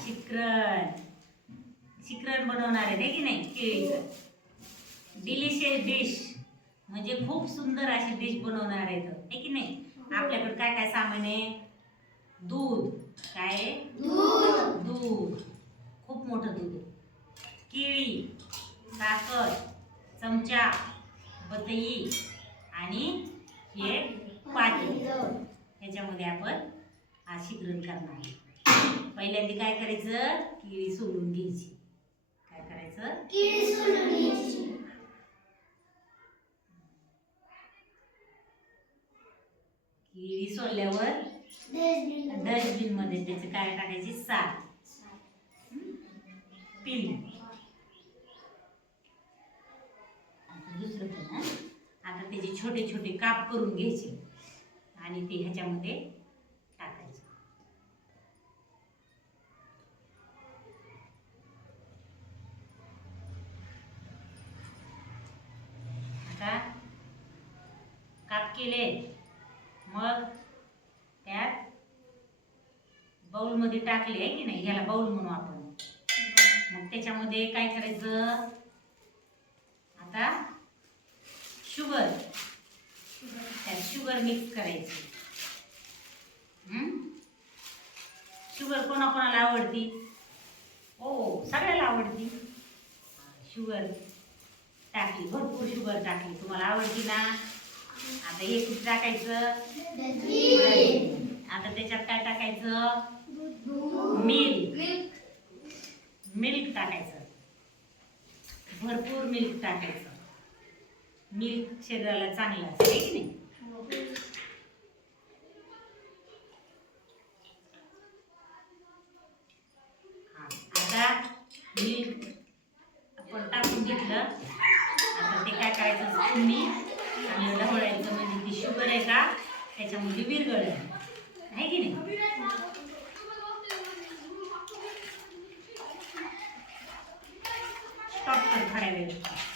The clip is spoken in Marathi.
शिकरण शिकरण बनवणार आहे की नाही? केळीचं. डिलिशियस डिश म्हणजे खूप सुंदर अशी डिश बनवणार आहेत आहे की नाही? आपल्याकडे काय काय सामान आहे? दूध. काय? दूध. खूप मोठं दूध आहे. केळी साखर चमचा बतई आणि हे पाणी ह्याच्यामध्ये आपण आज शिकरण करणार आहे. पहिल्यांदा काय करायचं? केळी सोलून घ्यायची. काय करायचं? केळी सोलल्यावर डस्टबिन. मध्ये त्याचे काय टाकायची? साल. पिल आता दुसरं पण हं. आता त्याचे छोटे छोटे काप करून घ्यायचे. आणि ते ह्याच्यामध्ये टाकायचे आता काप केले. मग त्यात बाउलमध्ये टाकले आहे की नाही? ह्याला बाउल म्हणू आपण. मग त्याच्यामध्ये काय करायचं? आता शुगर. त्यात शुगर मिक्स करायची. शुगर कोणाकोणाला आवडती? हो सगळ्याला आवडती. शुगर टाकली भरपूर शुगर टाकली. तुम्हाला आवडती ना? आता हे किती टाकायचं? आता त्याच्यात काय टाकायचं? मिल्क. मिल्क टाकायचं. भरपूर मिल्क टाकायचं. मिल्क शरीराला चांगलं असतं की नाही? आता मिल्क आपण टाकून घेतलं. आता ते काय करायचं? तुम्ही का? त्याच्यामध्ये विरघळ आहे. की नाही? स्टॉप कर थोड्या वेळ